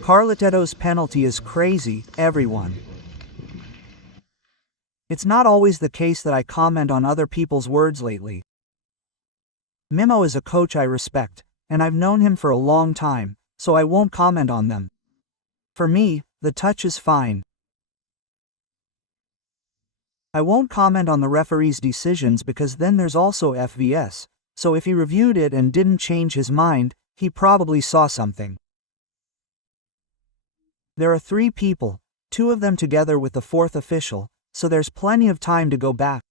Carletetto's penalty is crazy, everyone. It's not always the case that I comment on other people's words lately. Mimo is a coach I respect, and I've known him for a long time, so I won't comment on them. For me, the touch is fine. I won't comment on the referee's decisions because then there's also FVS, so if he reviewed it and didn't change his mind, he probably saw something. There are 3 people, 2 of them together with the 4th official, so there's plenty of time to go back.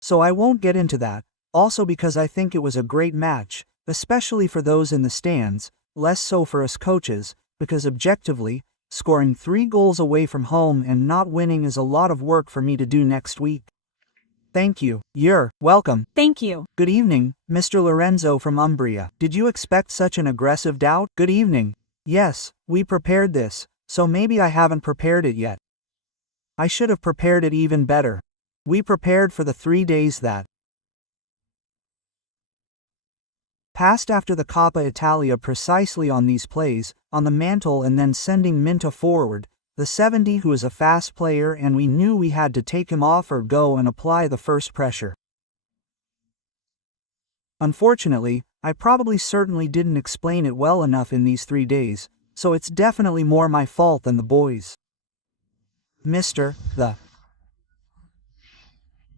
So I won't get into that, also because I think it was a great match, especially for those in the stands, less so for us coaches, because objectively, scoring 3 goals away from home and not winning is a lot of work for me to do next week. Thank you. You're welcome. Thank you. Good evening, Mr. Lorenzo from Umbria. Did you expect such an aggressive doubt? Good evening. Yes, we prepared this, so maybe I haven't prepared it yet. I should have prepared it even better. We prepared for the 3 days that passed after the Coppa Italia precisely on these plays, on the mantle and then sending Minta forward, the 70 who is a fast player, and we knew we had to take him off or go and apply the first pressure. Unfortunately, I certainly didn't explain it well enough in these 3 days, so it's definitely more my fault than the boys. The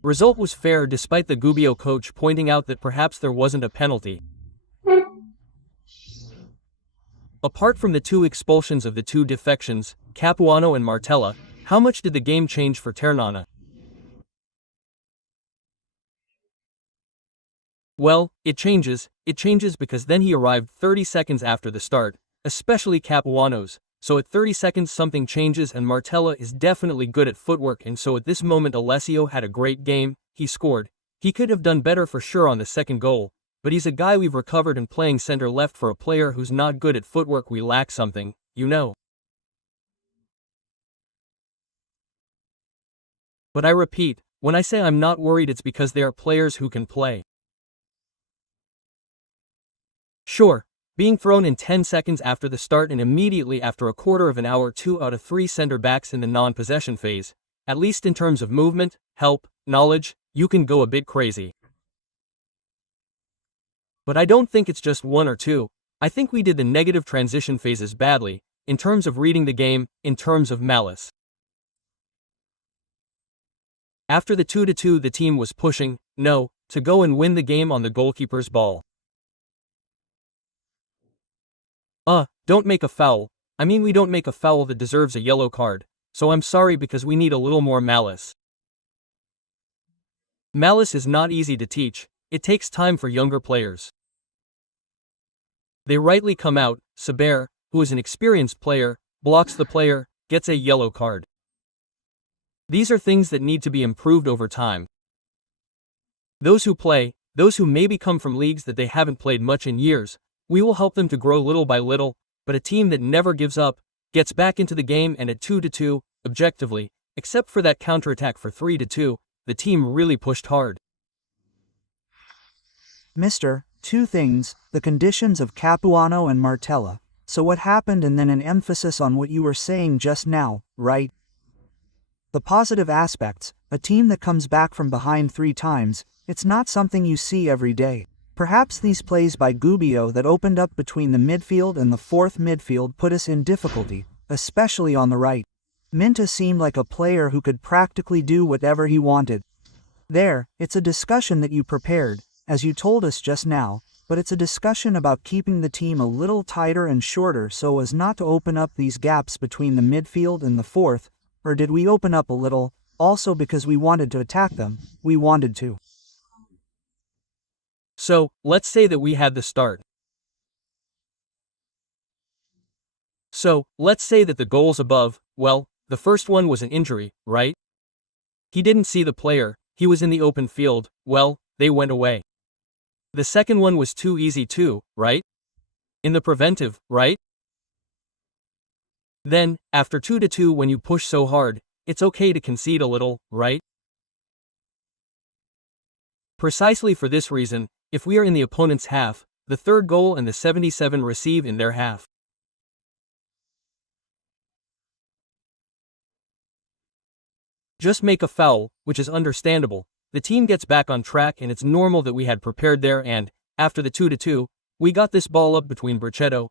result was fair despite the Gubbio coach pointing out that perhaps there wasn't a penalty. Apart from the 2 expulsions of the 2 defections, Capuano and Martella, how much did the game change for Ternana? Well, it changes because then he arrived 30 seconds after the start, especially Capuano's, so at 30 seconds something changes and Martella is definitely good at footwork, and so at this moment Alessio had a great game, he scored. He could have done better for sure on the second goal, but he's a guy we've recovered, and playing center left for a player who's not good at footwork, we lack something, you know. But I repeat, when I say I'm not worried, it's because they are players who can play. Sure, being thrown in 10 seconds after the start and immediately after a quarter of an hour 2 out of 3 center backs in the non-possession phase, at least in terms of movement, help, knowledge, you can go a bit crazy. But I don't think it's just 1 or 2, I think we did the negative transition phases badly, in terms of reading the game, in terms of malice. After the 2-2 the team was pushing, to go and win the game on the goalkeeper's ball. Don't make a foul. I mean, we don't make a foul that deserves a yellow card, so I'm sorry because we need a little more malice. Malice is not easy to teach, it takes time for younger players. They rightly come out, Saber, who is an experienced player, blocks the player, gets a yellow card. These are things that need to be improved over time. Those who play, those who maybe come from leagues that they haven't played much in years, we will help them to grow little by little, but a team that never gives up, gets back into the game, and at 2-2, objectively, except for that counterattack for 3-2, the team really pushed hard. Mr. 2 things, the conditions of Capuano and Martella, so what happened, and then an emphasis on what you were saying just now, right? The positive aspects, a team that comes back from behind 3 times, it's not something you see every day. Perhaps these plays by Gubbio that opened up between the midfield and the 4th midfield put us in difficulty, especially on the right. Minta seemed like a player who could practically do whatever he wanted. It's a discussion that you prepared, as you told us just now, but it's a discussion about keeping the team a little tighter and shorter so as not to open up these gaps between the midfield and the 4th, or did we open up a little, also because we wanted to attack them, we wanted to. So, let's say that we had the start. So, let's say that the goals above, well, the first one was an injury, right? He didn't see the player, he was in the open field, well, they went away. The second one was too easy too, right? In the preventive, right? Then, after 2-2 when you push so hard, it's okay to concede a little, right? Precisely for this reason, if we are in the opponent's half, the third goal and the 77 receive in their half. just make a foul, which is understandable. The team gets back on track and it's normal that we had prepared there and, after the 2-2, we got this ball up between Bracchetto.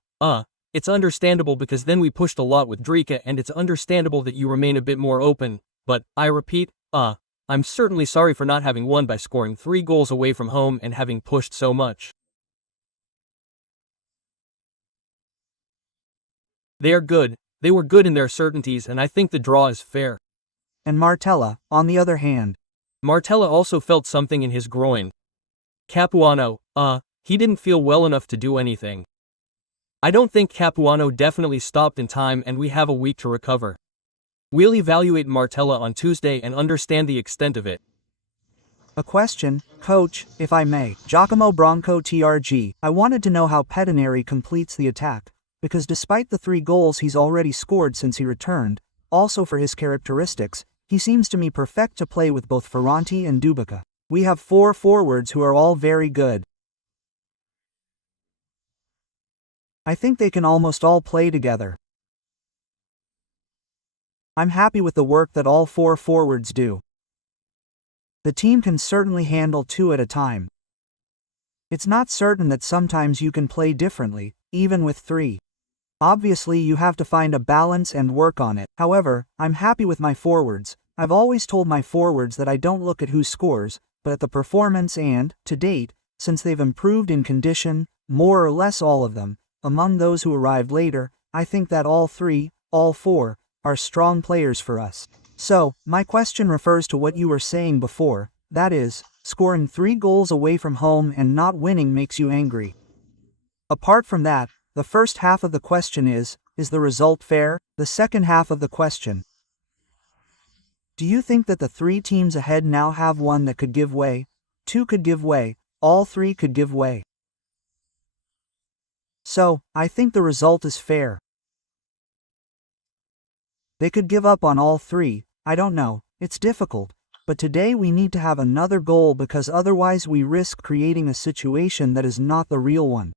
It's understandable because then we pushed a lot with Drika and it's understandable that you remain a bit more open, but, I repeat, I'm certainly sorry for not having won by scoring 3 goals away from home and having pushed so much. They are good, they were good in their certainties and I think the draw is fair. And Martella, on the other hand. Martella also felt something in his groin. Capuano, he didn't feel well enough to do anything. I don't think Capuano definitely stopped in time and we have a week to recover. We'll evaluate Martella on Tuesday and understand the extent of it. A question, Coach, if I may. Giacomo Branco TRG. I wanted to know how Pedinari completes the attack, because despite the 3 goals he's already scored since he returned, also for his characteristics, he seems to me perfect to play with both Ferranti and Dubicka. We have 4 forwards who are all very good. I think they can almost all play together. I'm happy with the work that all 4 forwards do. The team can certainly handle 2 at a time. It's not certain that sometimes you can play differently, even with 3. Obviously you have to find a balance and work on it. However, I'm happy with my forwards. I've always told my forwards that I don't look at who scores, but at the performance and, to date, since they've improved in condition, more or less all of them, among those who arrived later, I think that all 4, are strong players for us. So, my question refers to what you were saying before, that is, scoring 3 goals away from home and not winning makes you angry. Apart from that, the first half of the question is the result fair? The second half of the question. Do you think that the 3 teams ahead now have 1 that could give way, 2 could give way, all 3 could give way? So, I think the result is fair. They could give up on all 3, I don't know, it's difficult, but today we need to have another goal because otherwise we risk creating a situation that is not the real one.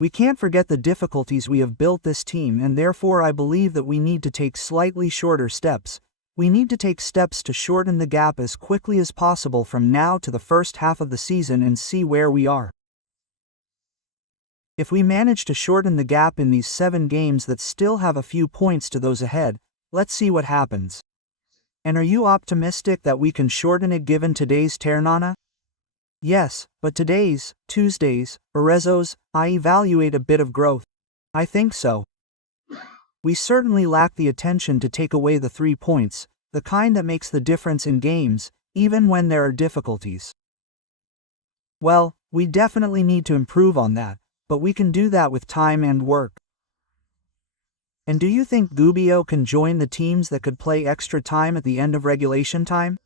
We can't forget the difficulties we have built this team and therefore I believe that we need to take slightly shorter steps. We need to take steps to shorten the gap as quickly as possible from now to the first half of the season and see where we are. If we manage to shorten the gap in these 7 games that still have a few points to those ahead, let's see what happens. And are you optimistic that we can shorten it given today's Ternana? Yes, but today's, Tuesday's, Arezzo's, I evaluate a bit of growth. I think so. We certainly lack the attention to take away the 3 points, the kind that makes the difference in games, even when there are difficulties. Well, we definitely need to improve on that, but we can do that with time and work. And do you think Gubbio can join the teams that could play extra time at the end of regulation time?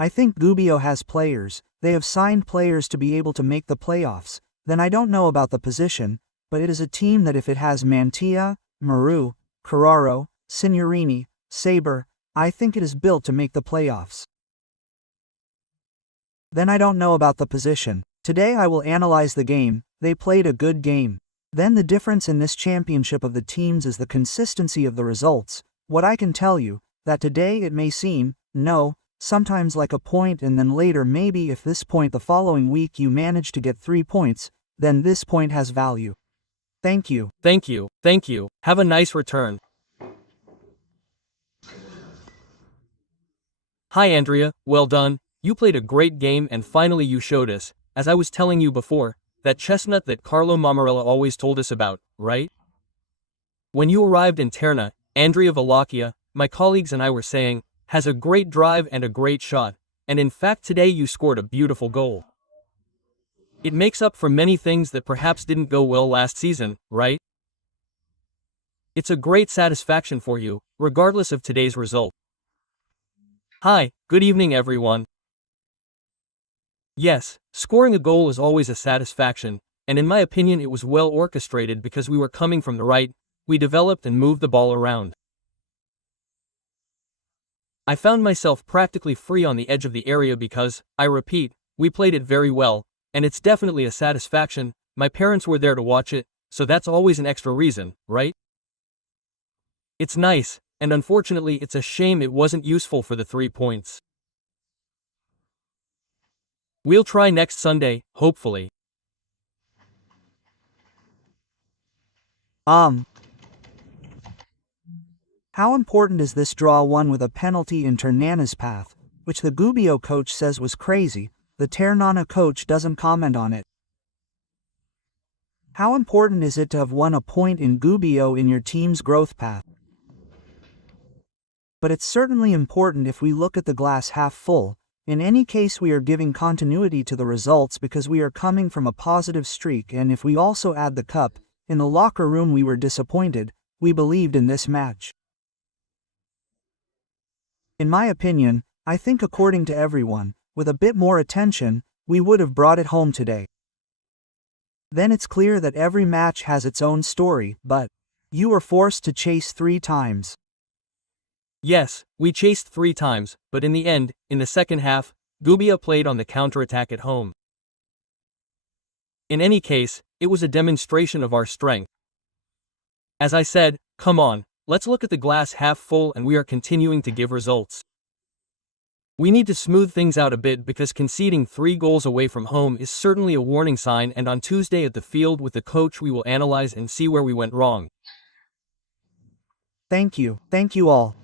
I think Gubbio has players, they have signed players to be able to make the playoffs, then I don't know about the position, but it is a team that if it has Mantilla, Maru, Carraro, Signorini, Saber, I think it is built to make the playoffs. Then I don't know about the position. Today I will analyze the game, they played a good game. Then the difference in this championship of the teams is the consistency of the results. What I can tell you, that today it may seem, sometimes like a point and then later maybe if this point the following week you manage to get 3 points, then this point has value. Thank you. Thank you. Have a nice return. Hi Andrea, well done. You played a great game and finally you showed us, as I was telling you before, that chestnut that Carlo Mamarella always told us about, right? When you arrived in Terna, Andrea Valacchia, my colleagues and I were saying, has a great drive and a great shot, and in fact today you scored a beautiful goal. It makes up for many things that perhaps didn't go well last season, right? It's a great satisfaction for you, regardless of today's result. Hi, good evening everyone. Yes, scoring a goal is always a satisfaction, and in my opinion it was well orchestrated because we were coming from the right, we developed and moved the ball around. I found myself practically free on the edge of the area because, I repeat, we played it very well, and it's definitely a satisfaction. My parents were there to watch it, so that's always an extra reason, right? It's nice, and unfortunately it's a shame it wasn't useful for the 3 points. We'll try next Sunday, hopefully. How important is this draw one with a penalty in Ternana's path, which the Gubbio coach says was crazy? The Ternana coach doesn't comment on it. How important is it to have won a point in Gubbio in your team's growth path? But it's certainly important if we look at the glass half full. In any case, we are giving continuity to the results because we are coming from a positive streak, and if we also add the cup, in the locker room we were disappointed, we believed in this match. In my opinion, I think according to everyone, with a bit more attention, we would have brought it home today. Then it's clear that every match has its own story, but you were forced to chase 3 times. Yes, we chased 3 times, but in the end, in the second half, Gubbio played on the counterattack at home. In any case, it was a demonstration of our strength. As I said, come on, let's look at the glass half full, and we are continuing to give results. We need to smooth things out a bit because conceding 3 goals away from home is certainly a warning sign, and on Tuesday at the field with the coach we will analyze and see where we went wrong. Thank you all.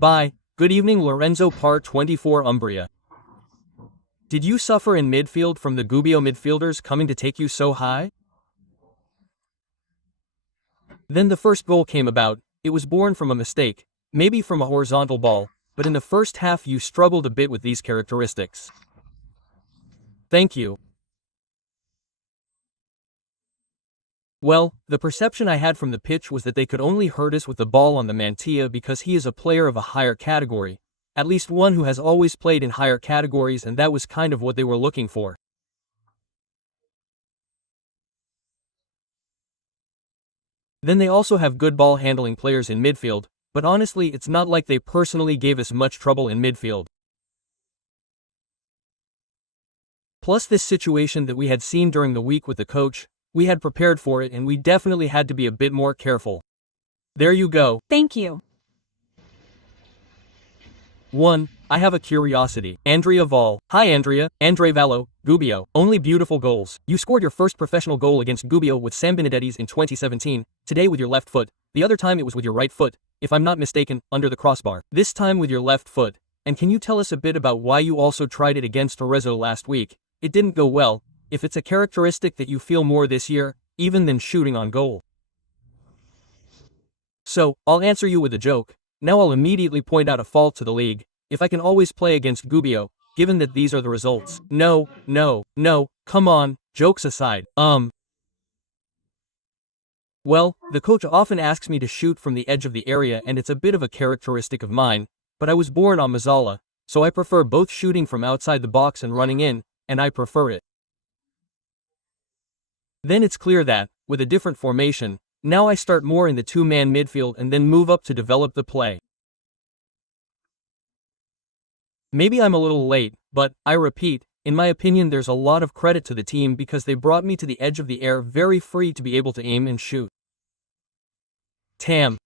Bye. Good evening, Lorenzo Par 24 Umbria. Did you suffer in midfield from the Gubbio midfielders coming to take you so high? Then the first goal came about. It was born from a mistake, maybe from a horizontal ball, but in the first half you struggled a bit with these characteristics. Thank you. Well, the perception I had from the pitch was that they could only hurt us with the ball on the mantilla because he is a player of a higher category, at least one who has always played in higher categories, and that was kind of what they were looking for. Then they also have good ball handling players in midfield, but honestly it's not like they personally gave us much trouble in midfield. Plus this situation that we had seen during the week with the coach, we had prepared for it and we definitely had to be a bit more careful. There you go. Thank you. 1. I have a curiosity. Andrea Val. Hi Andrea. Andre Vallo, Gubbio. Only beautiful goals. You scored your first professional goal against Gubbio with Sam Benedetti's in 2017, today with your left foot. The other time it was with your right foot, if I'm not mistaken, under the crossbar. This time with your left foot. And can you tell us a bit about why you also tried it against Arezzo last week? It didn't go well. If it's a characteristic that you feel more this year, even than shooting on goal. So, I'll answer you with a joke. Now I'll immediately point out a fault to the league. If I can always play against Gubbio, given that these are the results. No, come on, jokes aside. Well, the coach often asks me to shoot from the edge of the area and it's a bit of a characteristic of mine, but I was born on Mazzala, so I prefer both shooting from outside the box and running in, and I prefer it. Then it's clear that, with a different formation, now I start more in the 2-man midfield and then move up to develop the play. Maybe I'm a little late, but, I repeat, in my opinion there's a lot of credit to the team because they brought me to the edge of the air very free to be able to aim and shoot. Tam.